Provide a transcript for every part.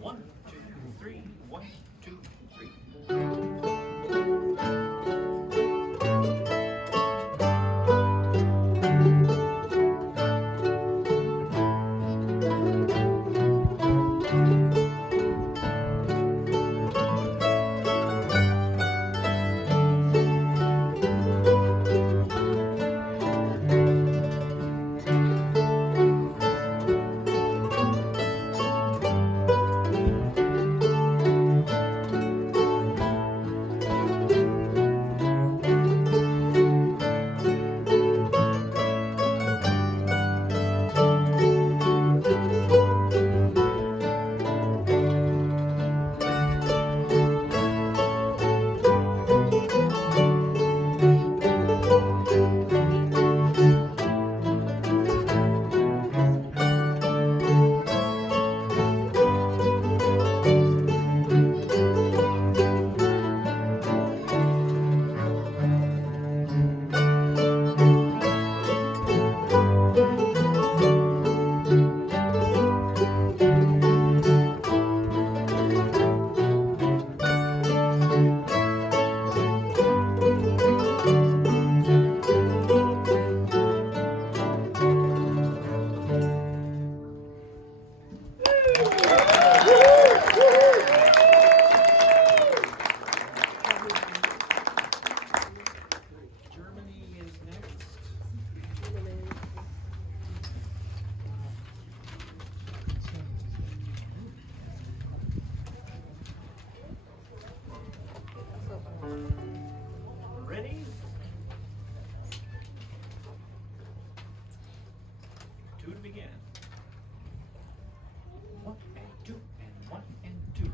1, 2, 3. 1, 2, 3. Germany is next. Ready? 2 to begin. 1 and 2 and 1 and 2.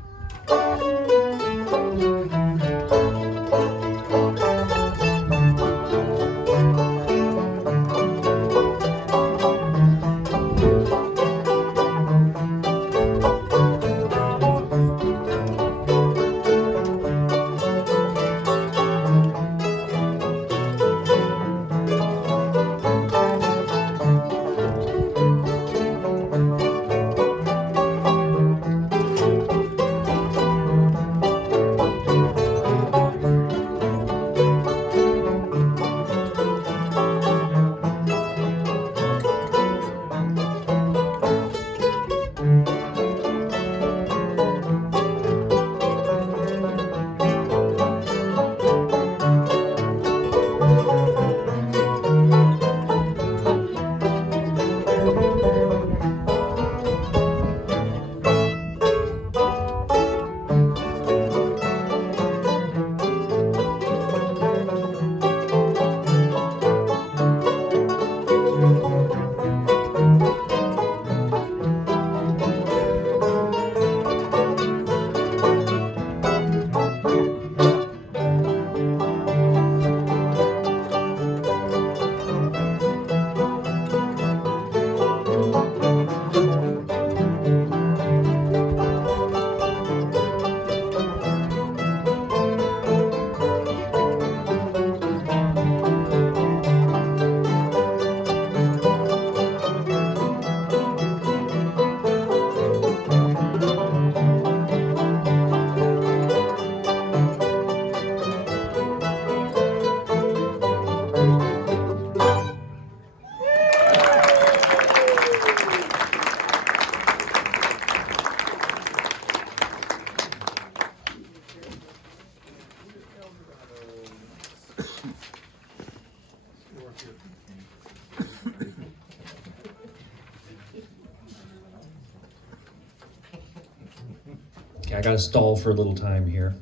Okay, I gotta stall for a little time here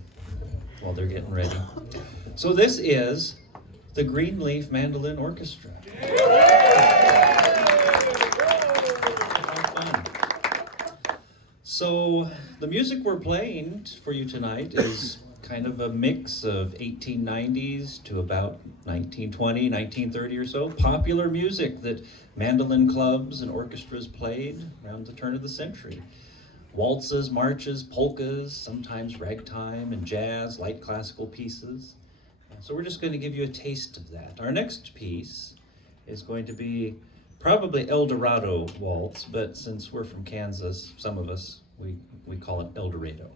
while they're getting ready. So this is the Greenleaf Mandolin Orchestra. How fun. So the music we're playing for you tonight is kind of a mix of 1890s to about 1920, 1930 or so. Popular music that mandolin clubs and orchestras played around the turn of the century. Waltzes, marches, polkas, sometimes ragtime and jazz, light classical pieces. So we're just going to give you a taste of that. Our next piece is going to be probably El Dorado Waltz, but since we're from Kansas, some of us, We call it El Dorado.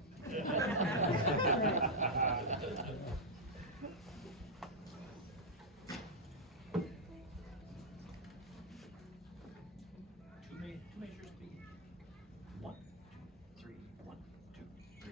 Two measures speed. 1, 2, 3. 1, 2, 3.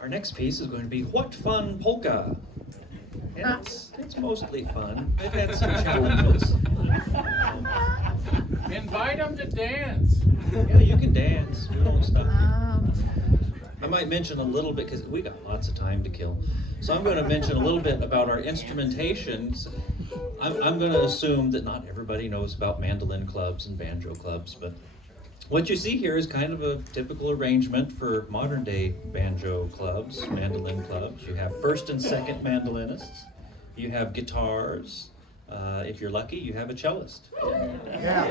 Our next piece is going to be What Fun Polka. And it's mostly fun. It had some challenges. Invite them to dance. Yeah, you can dance. We won't stop you. I might mention a little bit, because we got lots of time to kill. So I'm going to mention a little bit about our instrumentations. I'm going to assume that not everybody knows about mandolin clubs and banjo clubs, but what you see here is kind of a typical arrangement for modern day banjo clubs, mandolin clubs. You have first and second mandolinists. You have guitars. If you're lucky, you have a cellist. Yeah.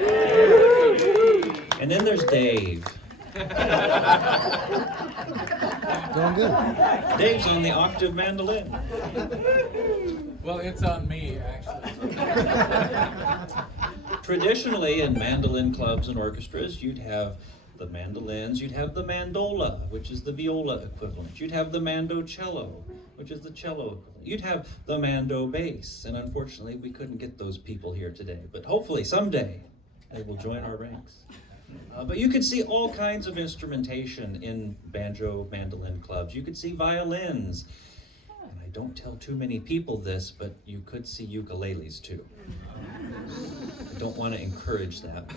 And then there's Dave. Doing good. Dave's on the octave mandolin. Well, it's on me, actually. Traditionally, in mandolin clubs and orchestras, you'd have the mandolins, you'd have the mandola, which is the viola equivalent. You'd have the mandocello, which is the cello equivalent. You'd have the mando bass, and unfortunately, we couldn't get those people here today. But hopefully, someday, they will join our ranks. But you could see all kinds of instrumentation in banjo mandolin clubs. You could see violins. And I don't tell too many people this, but you could see ukuleles too. I don't want to encourage that.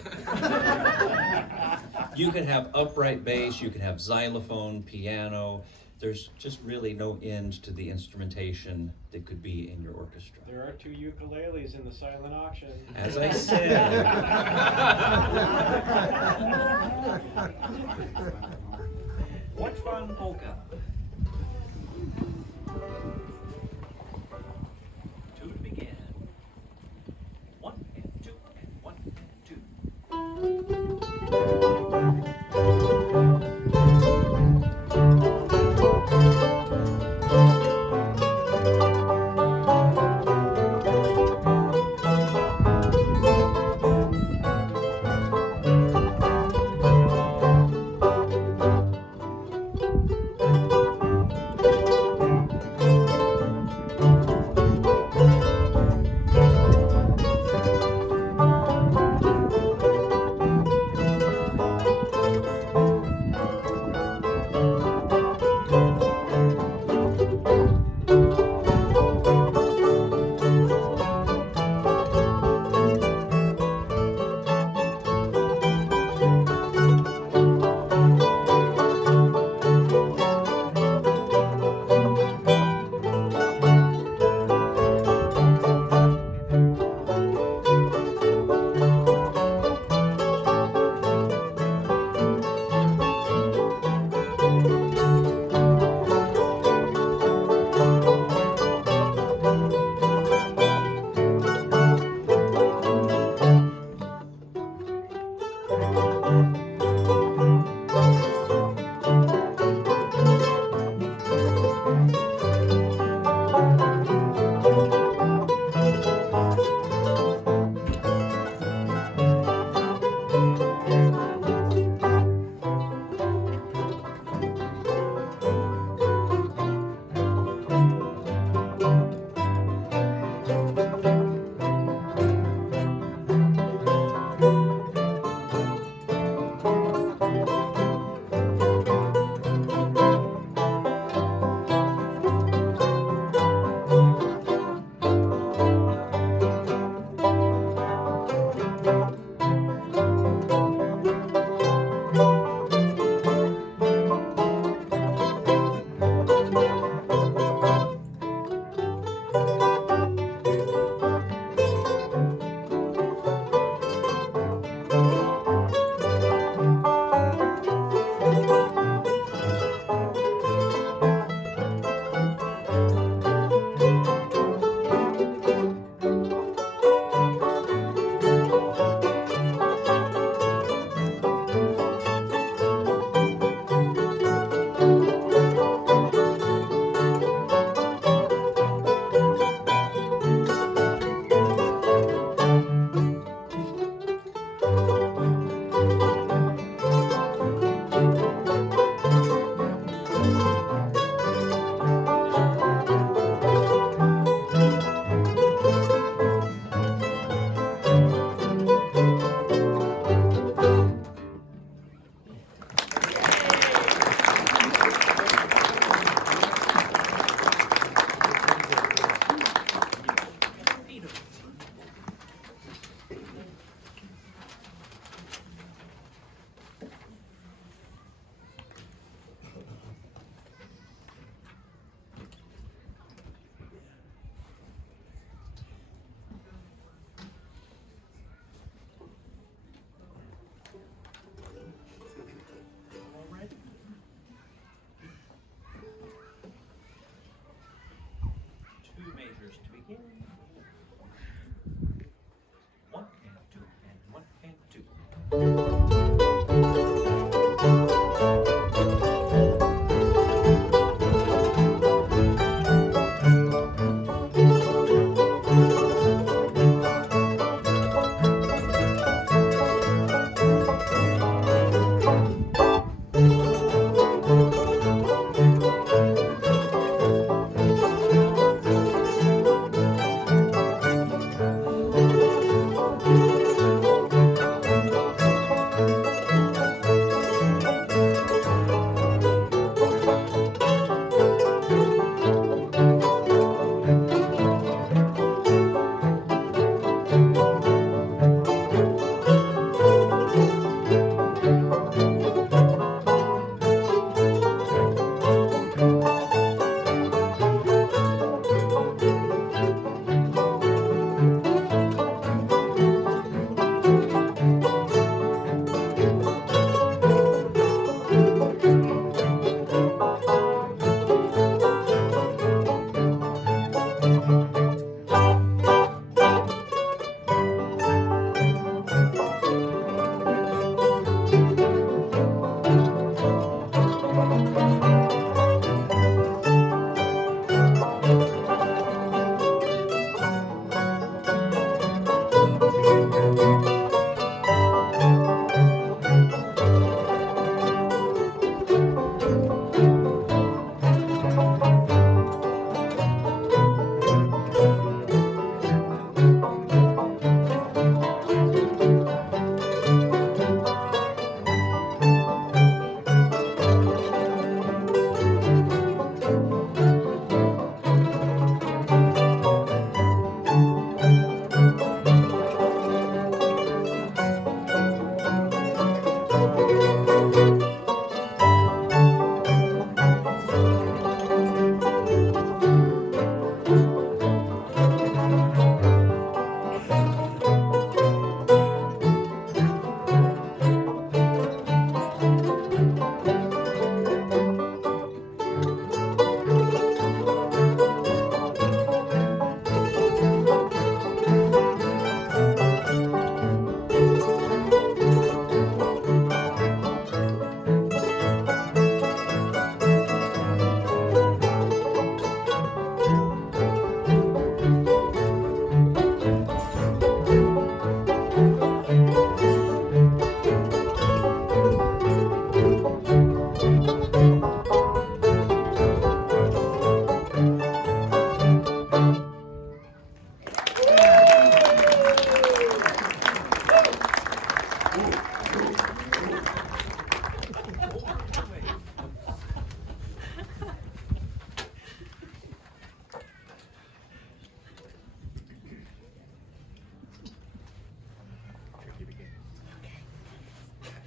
You could have upright bass, you could have xylophone, piano. There's just really no end to the instrumentation that could be in your orchestra. There are 2 ukuleles in the silent auction. As I said. What fun polka. Two to begin. 1 and 2 and 1 and 2.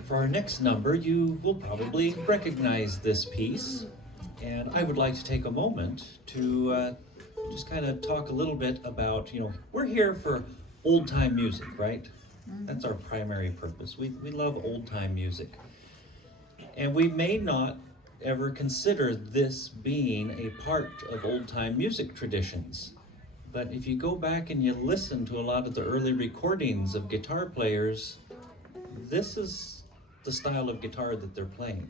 For our next number, you will probably recognize this piece, and I would like to take a moment to just kind of talk a little bit about, we're here for old-time music, right? That's our primary purpose. We love old-time music. And we may not ever consider this being a part of old-time music traditions. But if you go back and you listen to a lot of the early recordings of guitar players, this is the style of guitar that they're playing.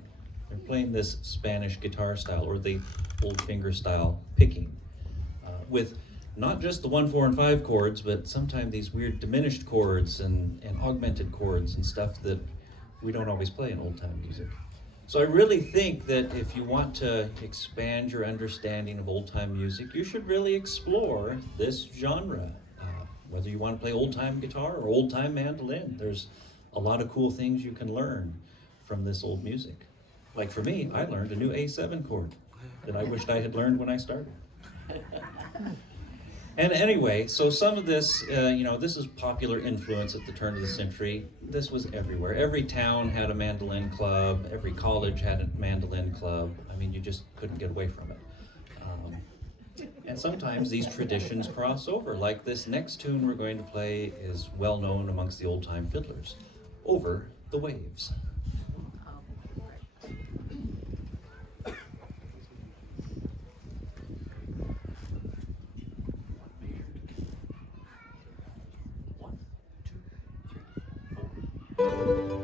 They're playing this Spanish guitar style, or the old finger style picking, with not just the 1, 4, and 5 chords, but sometimes these weird diminished chords and augmented chords and stuff that we don't always play in old time music. So I really think that if you want to expand your understanding of old time music, you should really explore this genre. Whether you want to play old time guitar or old time mandolin, there's a lot of cool things you can learn from this old music. Like for me, I learned a new A7 chord that I wished I had learned when I started. And anyway, so some of this, this is popular influence at the turn of the century. This was everywhere. Every town had a mandolin club. Every college had a mandolin club. I mean, you just couldn't get away from it. And sometimes these traditions cross over, like this next tune we're going to play is well known amongst the old-time fiddlers, Over the Waves. One, two, three, four.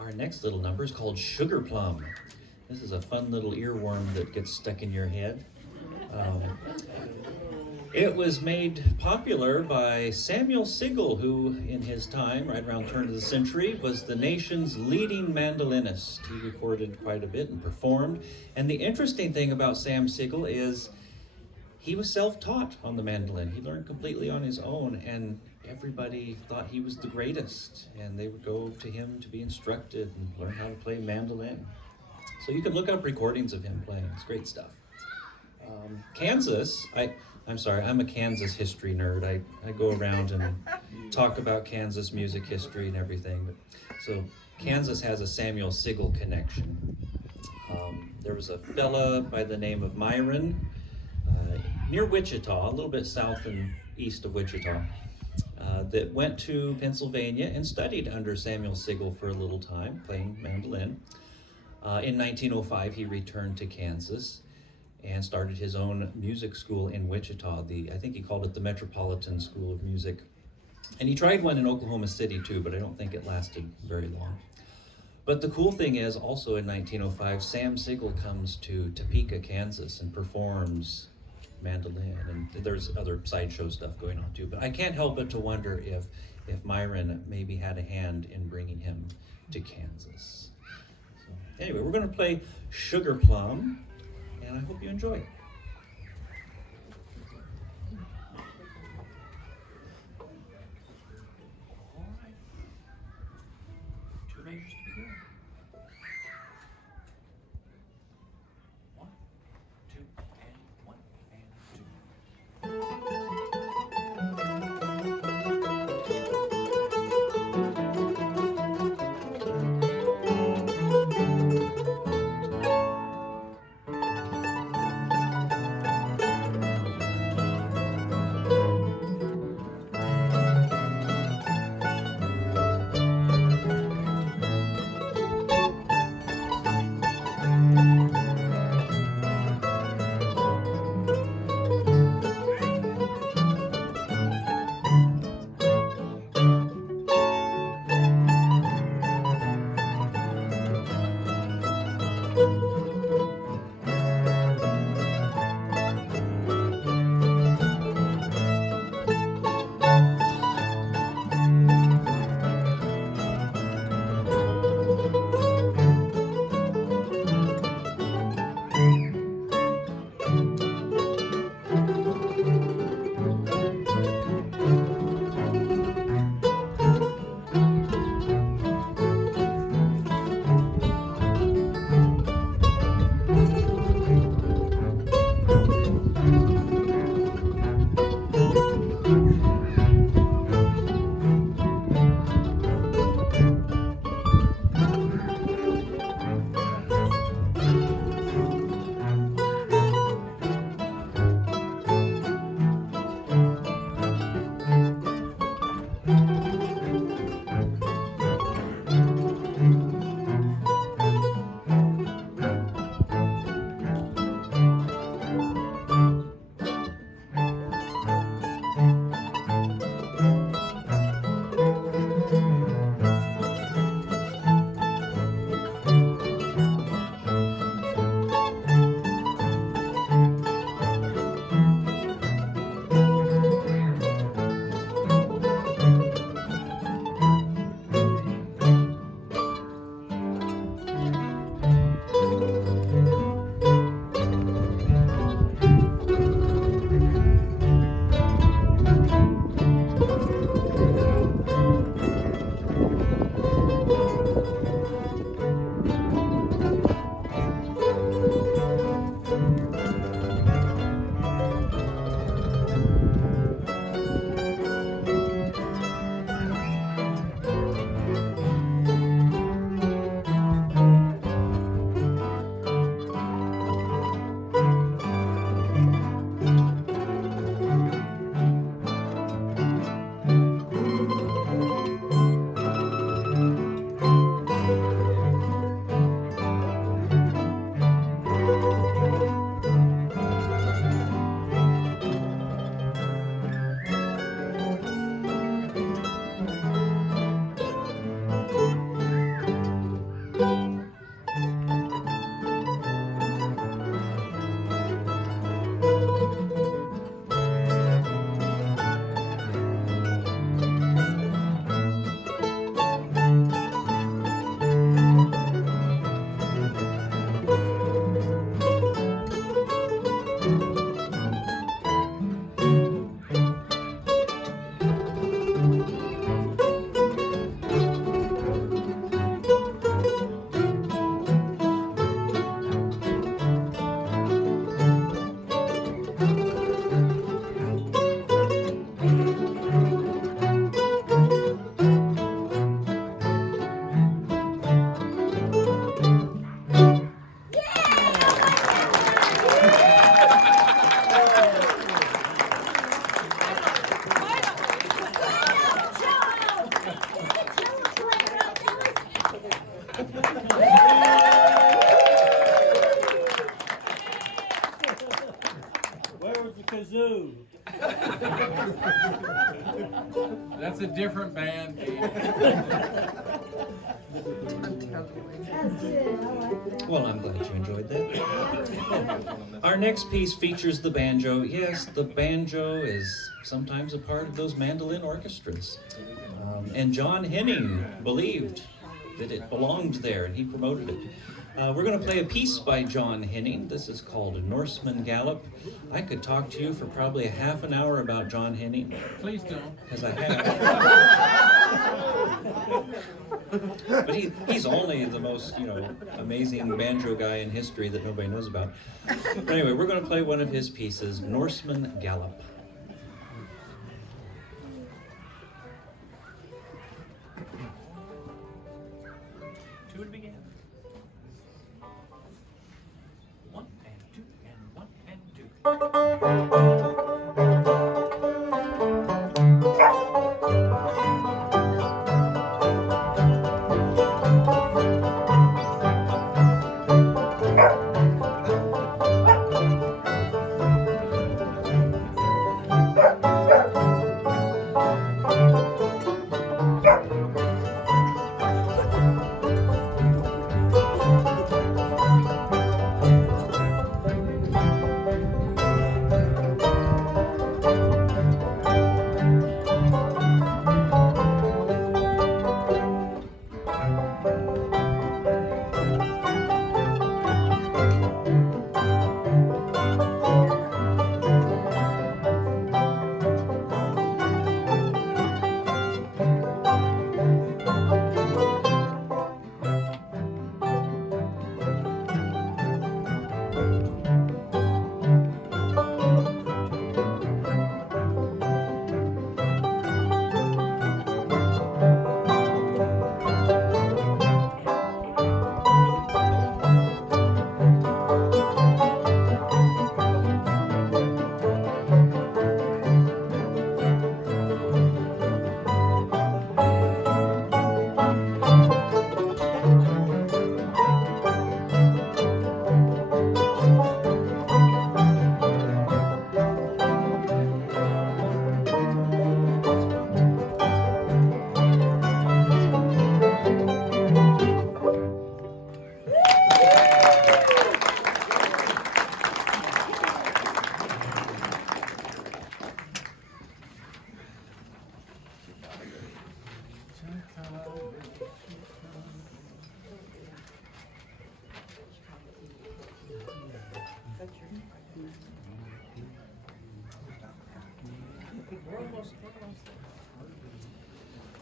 Our next little number is called Sugar Plum. This is a fun little earworm that gets stuck in your head. It was made popular by Samuel Sigel, who in his time, right around the turn of the century, was the nation's leading mandolinist. He recorded quite a bit and performed. And the interesting thing about Sam Sigel is he was self-taught on the mandolin. He learned completely on his own, and everybody thought he was the greatest, and they would go to him to be instructed and learn how to play mandolin. So you can look up recordings of him playing. It's great stuff. Kansas, I'm sorry, I'm a Kansas history nerd. I go around and talk about Kansas music history and everything. So Kansas has a Samuel Sigel connection. There was a fella by the name of Myron near Wichita, a little bit south and east of Wichita, that went to Pennsylvania and studied under Samuel Sigel for a little time, playing mandolin. In 1905, he returned to Kansas and started his own music school in Wichita. I think he called it the Metropolitan School of Music. And he tried one in Oklahoma City too, but I don't think it lasted very long. But the cool thing is, also in 1905, Sam Sigel comes to Topeka, Kansas, and performs mandolin, and there's other sideshow stuff going on too. But I can't help but to wonder if Myron maybe had a hand in bringing him to Kansas. So anyway, we're going to play Sugar Plum, and I hope you enjoy it. All right. 2 measures to begin. 1, 2, and 1, and 2. Where was the kazoo? That's a different band, Dean. Well, I'm glad you enjoyed that. Our next piece features the banjo. Yes, the banjo is sometimes a part of those mandolin orchestras. And John Henning believed that it belonged there, and he promoted it. We're going to play a piece by John Henning. This is called Norseman Gallop. I could talk to you for probably a half an hour about John Henning, Please don't. because I have. But he's only the most, amazing banjo guy in history that nobody knows about. But anyway, we're going to play one of his pieces, Norseman Gallop. To it begin. 1 and 2 and 1 and 2.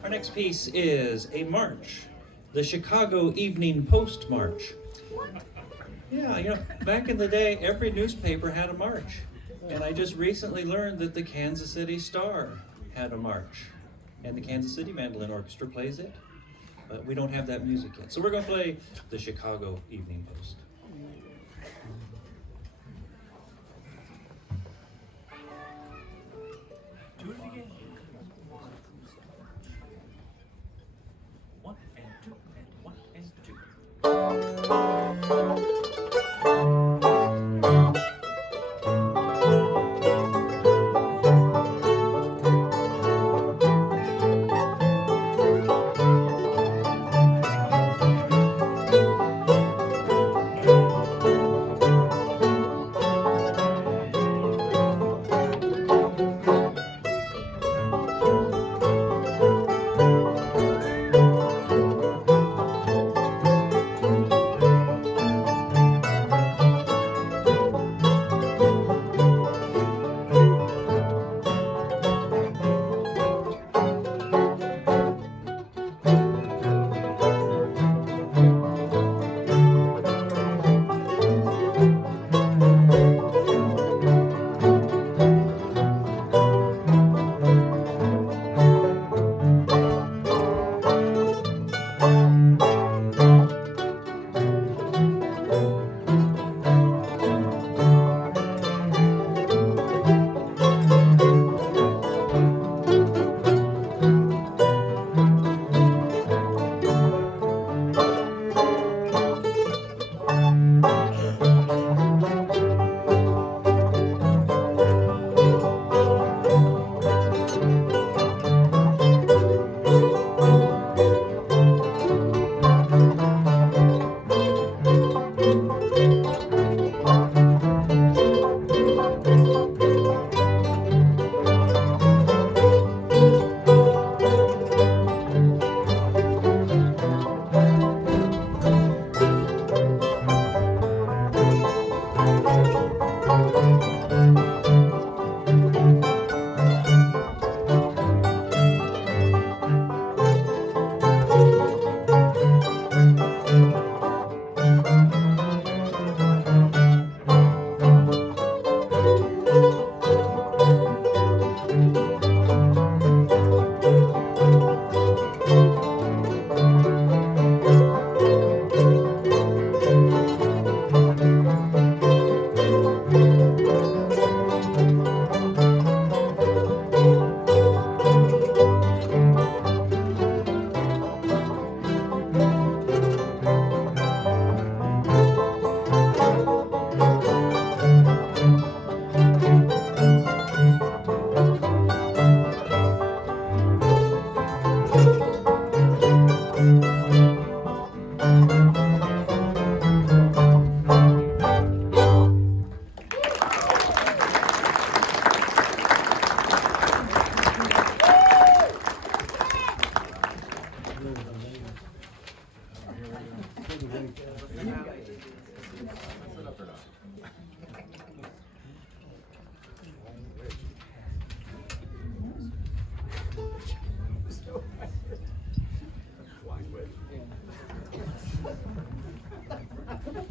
Our next piece is a march, the Chicago Evening Post March. Yeah, back in the day, every newspaper had a march. And I just recently learned that the Kansas City Star had a march. And the Kansas City Mandolin Orchestra plays it. But we don't have that music yet. So we're going to play the Chicago Evening Post. To it begin. 1 and 2 and 1 and 2.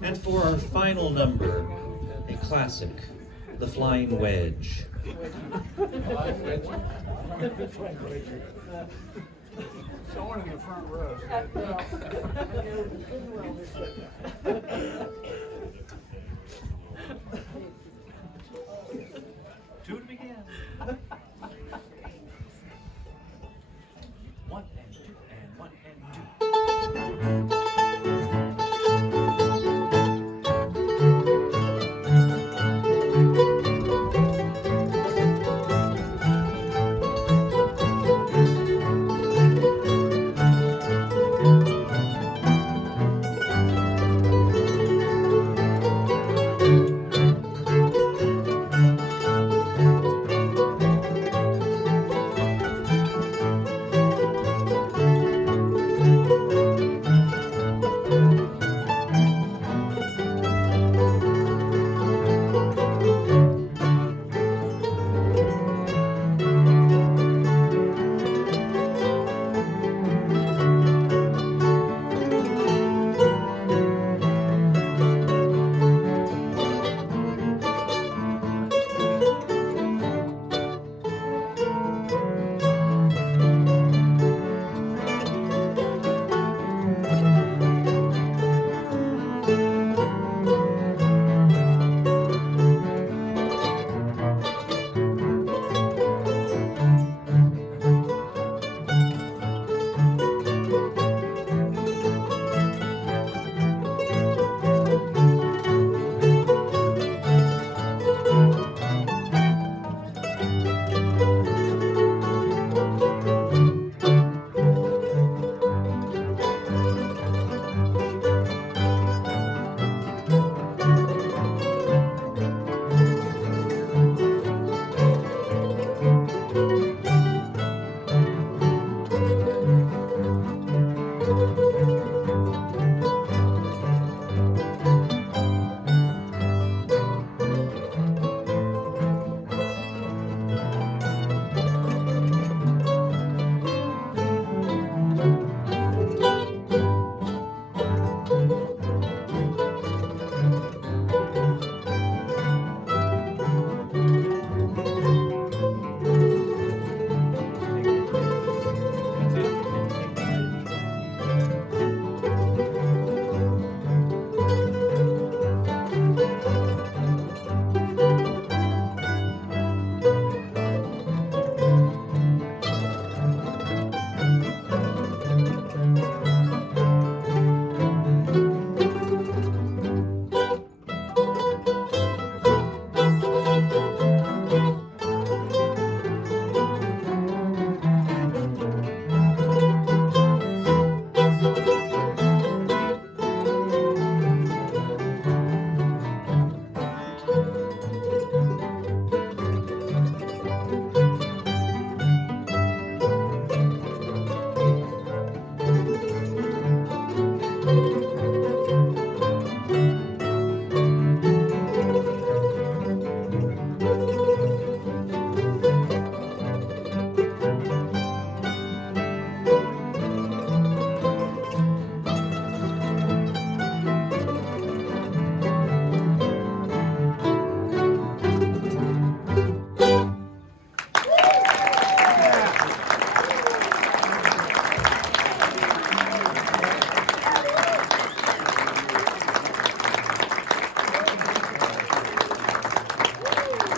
And for our final number, a classic, The Flying Wedge. Someone in the front row. To it begin. One and two and one and two.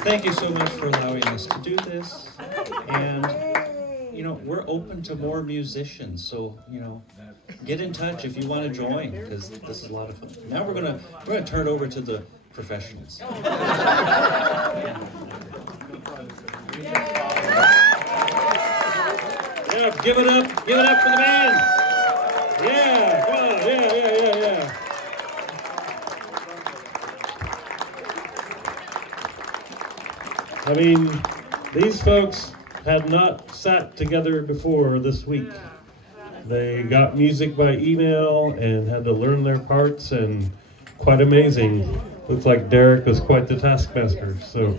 Thank you so much for allowing us to do this. And, you know, we're open to more musicians, so, you know, get in touch if you want to join, because this is a lot of fun. Now we're gonna turn it over to the professionals. Yeah, give it up for the band. Yeah, come on, yeah. I mean, these folks had not sat together before this week. They got music by email and had to learn their parts, and quite amazing. Looks like Derrick was quite the taskmaster. So